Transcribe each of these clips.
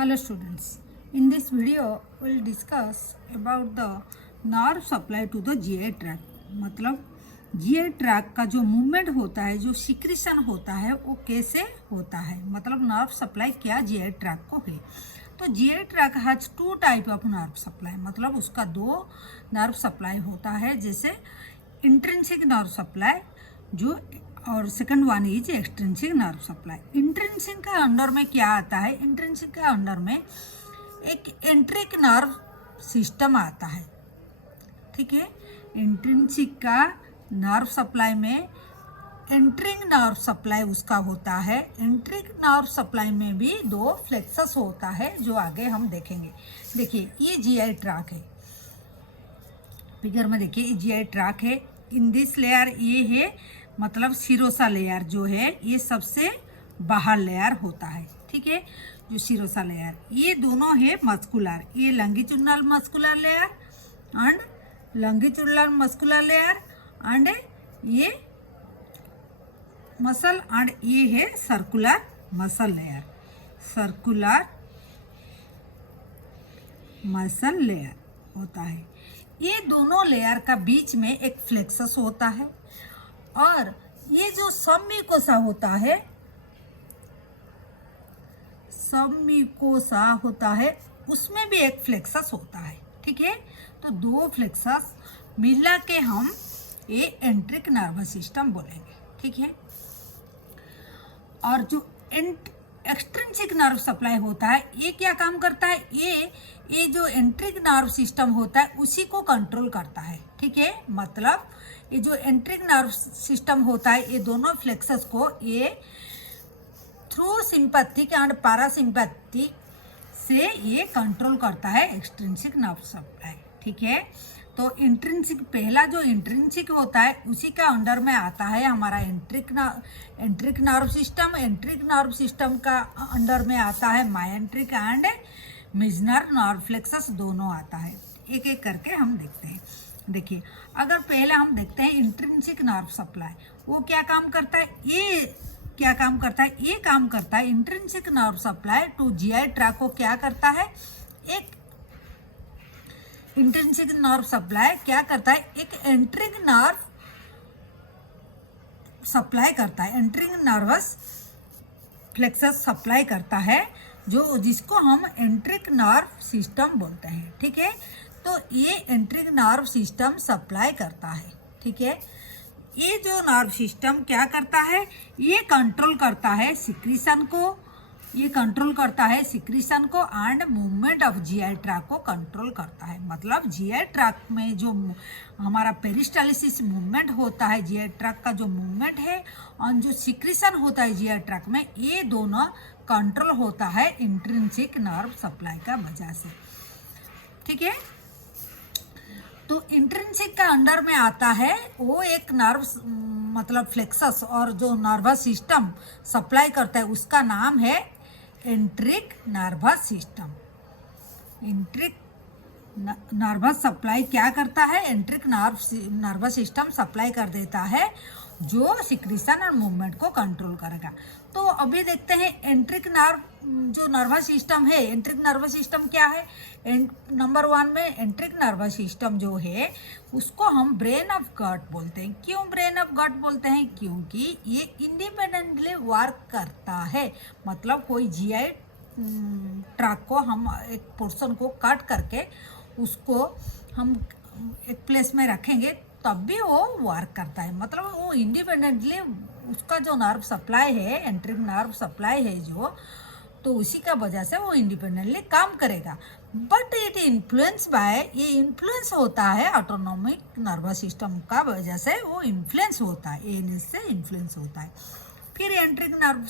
Hello students, in this video we'll discuss about the nerve supply to the GI tract। मतलब GI tract का जो movement होता है, जो सिक्रीशन होता है, वो कैसे होता है, मतलब नर्व सप्लाई क्या GI tract को है। तो GI tract has two type of nerve supply, मतलब उसका दो नर्व सप्लाई होता है, जैसे इंट्रिंसिक नर्व सप्लाई जो, और second one is extrinsic nerve supply. Intrinsic का अंडर में क्या आता है, इंट्रिंसिक के अंडर में एक एंट्रिक नर्व सिस्टम आता है, ठीक है। इंट्रिंसिक का नर्व सप्लाई में एंट्रिक नर्व सप्लाई उसका होता है। एंट्रिक नर्व सप्लाई में भी दो फ्लेक्सस होता है, जो आगे हम देखेंगे। देखिए ये जीआई ट्रैक है, फिगर में देखिए ये जीआई ट्रैक है। इन दिस लेयर ये है, मतलब सिरोसा लेयर जो है ये सबसे बाहर लेयर होता है, ठीक है। जो सिरोसा लेयर, ये दोनों है मस्कुलर, ये longitudinal muscular layer and longitudinal muscular layer, and ये मसल, एंड ये है circular muscle layer, circular muscle layer होता है। ये दोनों लेयर का बीच में एक फ्लेक्सस होता है, और ये जो सबम्यूकोसा होता है, सबम्यूकोसा होता है, उसमें भी एक फ्लेक्सस होता है, ठीक है। तो दो फ्लेक्सस मिला के हम ये एंट्रिक नर्वस सिस्टम बोलेंगे, ठीक है। और जो एक्सट्रिंसिक नर्व सप्लाई होता है, ये क्या काम करता है, ये जो एंट्रिक नर्व सिस्टम होता है उसी को कंट्रोल करता है, ठीक है। मतलब ये जो एंट्रिक नर्व सिस्टम होता है, ये दोनों फ्लेक्सस को ये थ्रू सिंपैथिक एंड पैरासिम्पैथिक से ये कंट्रोल करता है एक्सट्रिंसिक नर्व सप्लाई, ठीक है। तो इंट्रिंसिक, पहला जो इंट्रिंसिक होता है उसी का अंडर में आता है हमारा एंट्रिक नर्व सिस्टम। एंट्रिक नर्व सिस्टम का अंडर में आता है मायोएंट्रिक एंड मिजनर नर्व फ्लेक्सस, दोनों आता है। एक एक करके हम देखते हैं। देखिए, अगर पहले हम देखते हैं इंट्रिंसिक नर्व सप्लाई, वो क्या काम करता है, ये क्या काम करता है, ये काम करता है intrinsic nerve supply to GI tract को क्या करता है, एक इंट्रिंसिक नर्व सप्लाई क्या करता है, एक एंट्रिक नर्व सप्लाई करता है, एंट्रिक नर्वस फ्लेक्सस सप्लाई करता है, जो जिसको हम एंट्रिक नर्व सिस्टम बोलते हैं, ठीक है। तो ये एंट्रिक नर्व सिस्टम सप्लाई करता है, ठीक है। ये जो नर्व सिस्टम क्या करता है, ये कंट्रोल करता है सिक्रीशन को, ये कंट्रोल करता है सिक्रीशन को, and movement of GI tract को कंट्रोल करता है। मतलब जीआई ट्रैक में जो हमारा पेरिस्टालिसिस मूवमेंट होता है, जीआई ट्रैक का जो मूवमेंट है और जो सिक्रीशन होता है जीआई ट्रैक में, ये दोनों कंट्रोल होता है इंट्रिंसिक नर्व सप्लाई का वजह से, ठीक है। तो इंट्रिंसिक का अंडर में आता है वो एक नर्व, मतलब फ्लेक्सस, और जो नर्वस सिस्टम सप्लाई करता है उसका नाम है एंट्रिक नर्वस सिस्टम। एंट्रिक नर्वस सप्लाई क्या करता है, एंट्रिक नर्वस सिस्टम सप्लाई कर देता है, जो सिक्रीशन और मूवमेंट को कंट्रोल करेगा। तो अभी देखते हैं एंट्रिक नर्व जो नर्वस सिस्टम है, एंट्रिक नर्वस सिस्टम क्या है। नंबर 1 में एंट्रिक नर्वस सिस्टम जो है उसको हम ब्रेन ऑफ गट बोलते हैं। क्यों ब्रेन ऑफ गट बोलते हैं, क्योंकि ये इंडिपेंडेंटली वर्क करता है। मतलब कोई जीआई ट्रैक को हम एक पोर्शन को कट करके उसको हम एक प्लेस में रखेंगे तब भी वो वर्क करता है। मतलब वो इंडिपेंडेंटली उसका जो नर्व सप्लाई है, एंट्रिक नर्व सप्लाई है जो, तो उसी का वजह से वो इंडिपेंडेंटली काम करेगा। बट इट इन्फ्लुएंस बाय, ये इन्फ्लुएंस होता है ऑटोनोमिक नर्वस सिस्टम का वजह से वो इन्फ्लुएंस होता है, एएनएस से इन्फ्लुएंस होता है। फिर एंट्रिक नर्व,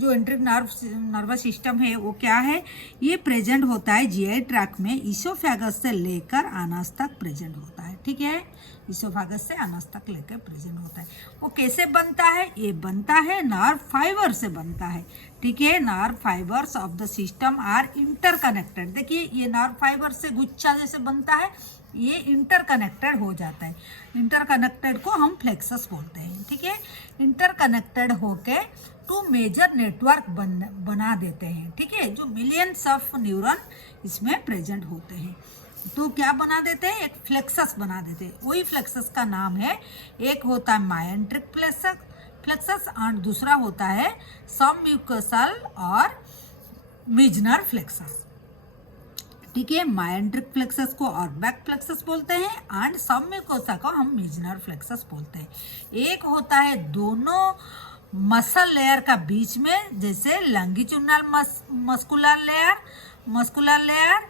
जो एंट्रिक नर्वस सिस्टम है वो क्या है, ये प्रेजेंट होता है जीआई ट्रैक में, इसोफेगस से लेकर अनस तक प्रेजेंट होता है, ठीक है। इसोफेगस से अनस तक लेकर प्रेजेंट होता है। वो कैसे बनता है, ये बनता है नर्व फाइबर से बनता है, ठीक है। Nerve fibres of the system are interconnected. देखिए ये नर्व फाइबर से गुच्छा जैसे बनता है, ये इंटरकनेक्टेड हो जाता है। इंटरकनेक्टेड को हम फ्लेक्सस बोलते हैं, ठीक है। इंटरकनेक्टेड होके टू मेजर नेटवर्क बना देते हैं, ठीक है। जो मिलियंस ऑफ न्यूरॉन इसमें प्रेजेंट होते हैं, तो क्या बना देते हैं, एक फ्लेक्सस बना देते हैं। वही फ्लेक्सस का नाम है, एक होता है मायोट्रिक फ्लेक्सस और दूसरा होता है सबम्यूकोसल और मिजनर फ्लेक्सस, ठीक है। मायोट्रिक फ्लेक्सस को ऑर्बैक फ्लेक्सस बोलते हैं एंड सबम्यूकोसा को हम मिजनर फ्लेक्सस बोलते हैं। एक होता है दोनों मसल लेयर का बीच में, जैसे longitudinal muscular layer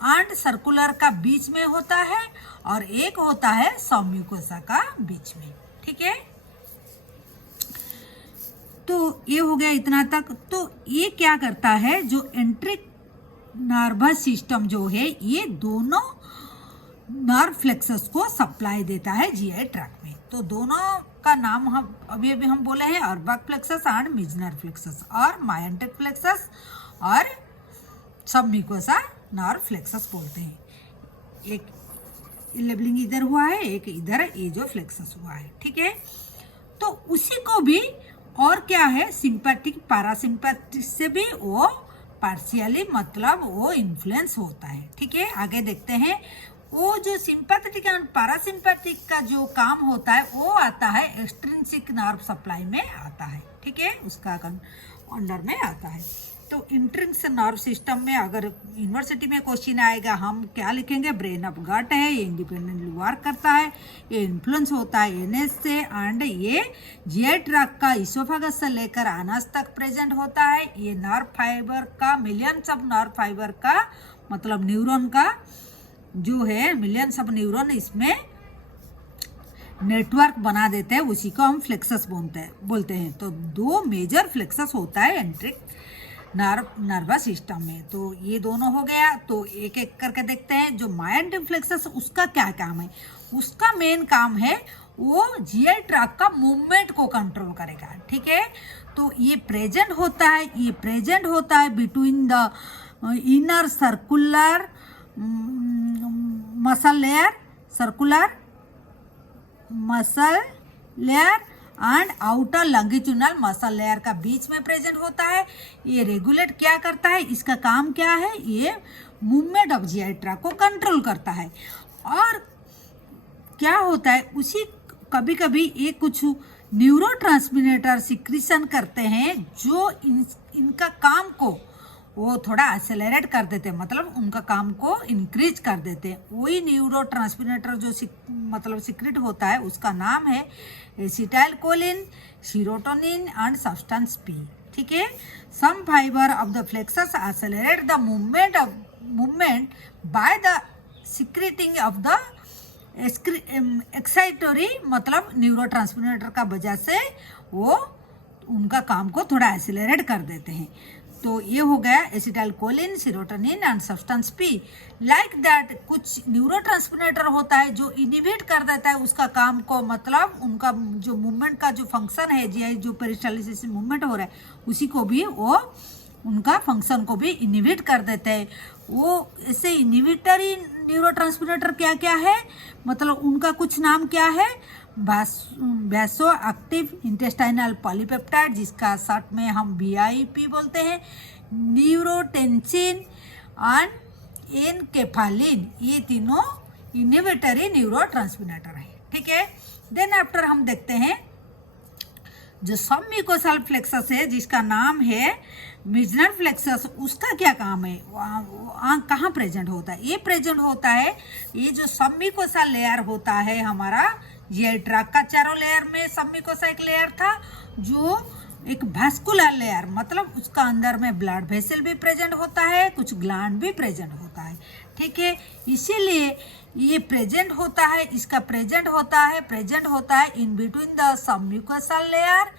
and circular का बीच में होता है, और एक होता है सबम्यूकोसा का बीच में, ठीक है। तो ये हो गया इतना तक। तो ये क्या करता है, जो एंट्रिक नर्वस सिस्टम जो है ये दोनों नर्व फ्लेक्सस को सप्लाई देता है जीआई ट्रैक्ट में। तो दोनों का नाम हम अभी बोले हैं, ऑर्बैक फ्लेक्सस एंड मिजनर फ्लेक्सस, और मायोट्रिक फ्लेक्सस और सबम्यूकोसा नर्व फ्लेक्सस बोलते हैं। एक लेबलिंग इधर हुआ है, एक इधर ये जो फ्लेक्सस हुआ है, ठीक है। तो उसी को भी और क्या है, सिंपैथिक पैरासिम्पैथिक से भी वो पार्शियली मतलब वो इन्फ्लुएंस होता है, ठीक है। आगे देखते हैं, वो जो सिंपैथेटिक एंड पैरासिम्पैथिक का जो काम होता है वो आता है एक्सट्रिंसिक नर्व सप्लाई में आता है, ठीक है, उसका अंडर में आता है। तो इंट्रिंसिक नर्व सिस्टम में अगर यूनिवर्सिटी में क्वेश्चन आएगा, हम क्या लिखेंगे, ब्रेन ऑफ गट है, ये इंडिपेंडेंटली वर्क करता है, ये इन्फ्लुएंस होता है एनएस से, एंड ये जीआई ट्रैक्ट का इसोफेगस से लेकर अनस तक प्रेजेंट होता है। ये नर्व फाइबर का मिलियंस ऑफ नर्व फाइबर का मतलब न्यूरॉन का जो है मिलियंस ऑफ न्यूरॉन इसमें नेटवर्क बना देते हैं, उसी को हम फ्लेक्सस बोलते हैं। तो दो मेजर फ्लेक्सस होता है एंट्रिक नर्वस सिस्टम में। तो ये दोनों हो गया। तो एक एक करके देखते हैं। जो मायोट्रिक फ्लेक्सस उसका क्या काम है, उसका मेन काम है वो जीआई ट्रैक्ट का मूवमेंट को कंट्रोल करेगा, ठीक है। तो ये प्रेजेंट होता है between the inner circular muscle layer and outer longitudinal muscle layer का बीच में प्रेजेंट होता है। ये रेगुलेट क्या करता है, इसका काम क्या है, ये मूवमेंट ऑफ जीआई ट्रैक्ट को कंट्रोल करता है। और क्या होता है, उसी कभी कभी ये कुछ न्यूरोट्रांसमीटर सिक्रीशन करते हैं जो इनका काम को वो थोड़ा एक्सेलरेट कर देते हैं, मतलब उनका काम को इंक्रीज कर देते हैं। वही न्यूरोट्रांसमीटर जो मतलब सीक्रेट होता है उसका नाम है acetylcholine, serotonin and substance P, ठीक है। Some fibre of the plexus accelerate the movement by the secreting of the excitatory मतलब न्यूरोट्रांसमीटर का वजह से वो उनका काम को थोड़ा एक्सेलरेट कर देते हैं। तो ये हो गया acetylcholine, serotonin and substance P. Like that कुछ न्यूरोट्रांसमीटर होता है जो इनिबिट कर देता है उसका काम को, मतलब उनका जो मूवमेंट का जो फंक्शन है जीआई जो पेरिस्टाल्सिस मूवमेंट हो रहा है उसी को भी वो उनका फंक्शन को भी इनिबिट कर देते हैं। वो ऐसे इनिबिटरी न्यूरोट्रांसमीटर क्या क्या है, मतलब उनका कुछ नाम क्या है, वैसो एक्टिव इंटेस्टाइनल पॉलीपेप्टाइड जिसका शॉर्ट में हम बीआईपी बोलते हैं, न्यूरोटेंसिन एंड एनकेफालिन, ये तीनों इनिबिटरी न्यूरोट्रांसमीटर है, ठीक है। देन आफ्टर हम देखते हैं जो सबम्यूकोसल फ्लेक्सस है जिसका नाम है मिजनर फ्लेक्सस, उसका क्या काम है, कहाँ प्रेजेंट होता है। ये प्रेजेंट होता है, ये जो सबम्यूकोसल लेयर होता है हमारा जीआई ट्रैक्ट का चारों लेयर में सबम्यूकोसा एक लेयर था जो एक वास्कुलर लेयर, मतलब उसका अंदर में ब्लड वेसल भी प्रेजेंट होता है, कुछ ग्लैंड भी प्रेजेंट होता है, ठीक है। इसीलिए ये प्रेजेंट होता है, इसका प्रेजेंट होता है in between the submucosal layer.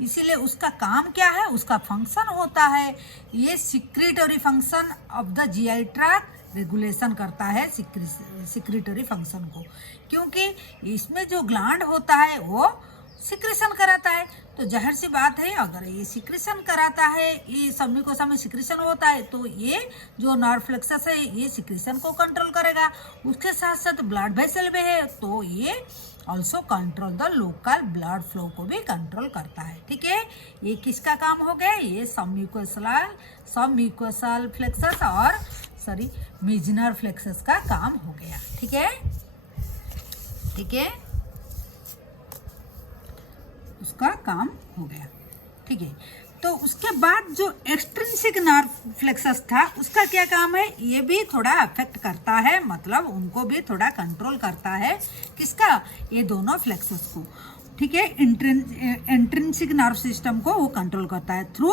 इसीलिए उसका काम क्या है, उसका फंक्शन होता है ये secretory function of the GI tract regulation करता है सिक्रेटरी फंक्शन को, क्योंकि इसमें जो ग्लैंड होता है वो सिक्रेशन कराता है। तो जाहिर सी बात है अगर ये सिक्रेशन कराता है, ये सबम्यूकोसा में सिक्रेशन होता है, तो ये जो नर्व फ्लेक्सस है ये सिक्रेशन को कंट्रोल करेगा। उसके साथ साथ ब्लड वेसल भी है, तो ये also control the local blood flow को भी कंट्रोल करता है। ठीक है, ये किसका काम हो गया? ये सबम्यूकोसल फ्लेक्सस और मीजनर फ्लेक्सस का काम हो गया। ठीक है, ठीक है, उसका काम हो गया। ठीक है, तो उसके बाद जो एक्सट्रिंसिक नर्व फ्लेक्सस था उसका क्या काम है? ये भी थोड़ा अफेक्ट करता है, मतलब उनको भी थोड़ा कंट्रोल करता है। किसका? ये दोनों फ्लेक्सस को। ठीक है, इंट्रिंसिक नर्व सिस्टम को वो कंट्रोल करता है through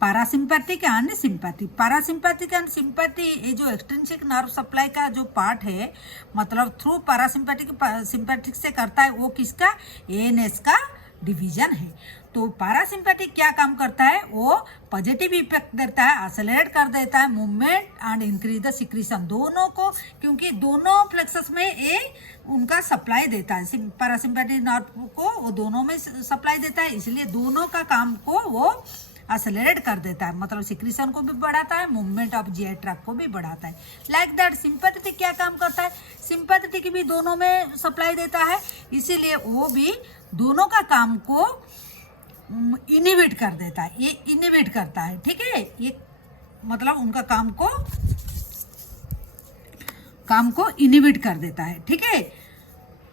parasympathetic and sympathy. Parasympathetic and sympathy, ये जो एक्सट्रिंसिक नर्व सप्लाई का जो पार्ट है, मतलब थ्रू सिंपैथिक से करता है, वो किसका? एएनएस का डिवीजन है। तो पैरासिम्पैथिक क्या काम करता है? वो पॉजिटिव इफेक्ट देता है, एक्सेलरेट कर देता है movement and increase the secretion दोनों को, क्योंकि दोनों फ्लेक्सस में ये उनका सप्लाई देता है। पैरासिम्पैथिक नर्व को वो दोनों में सप्लाई देता है, इसलिए दोनों का काम को वो एक्सेलरेट कर देता है, मतलब सिक्रीशन को भी बढ़ाता है, मूवमेंट ऑफ जीआई ट्रैक्ट को भी बढ़ाता है। लाइक दैट सिंपैथेटिक क्या काम करता है? सिंपैथेटिक भी दोनों में सप्लाई देता है, इसीलिए वो भी दोनों का काम को इनिबिट कर देता है, ये इनिबिट करता है। ठीक है, ये मतलब उनका काम को इनिबिट कर देता है। ठीक है,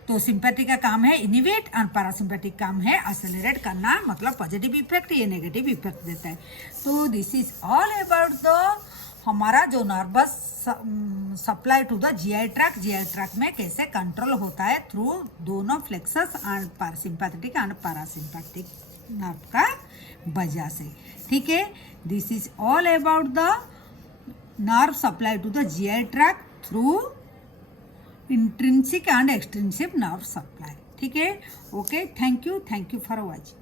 तो सिंपैथी का काम है इनिबिट और पैरासिम्पैथिक काम है एक्सेलरेट करना, मतलब पॉजिटिव इफेक्ट, ये नेगेटिव इफेक्ट देता है। तो this is all about the हमारा जो nervous supply to the GI tract में कैसे कंट्रोल होता है थ्रू दोनों plexus and sympathetic and parasympathetic nerve का वजह से। ठीक है, this is all about the nerve supply to the GI tract through intrinsic and extrinsic nerve supply. ठीक है, okay, thank you for watching.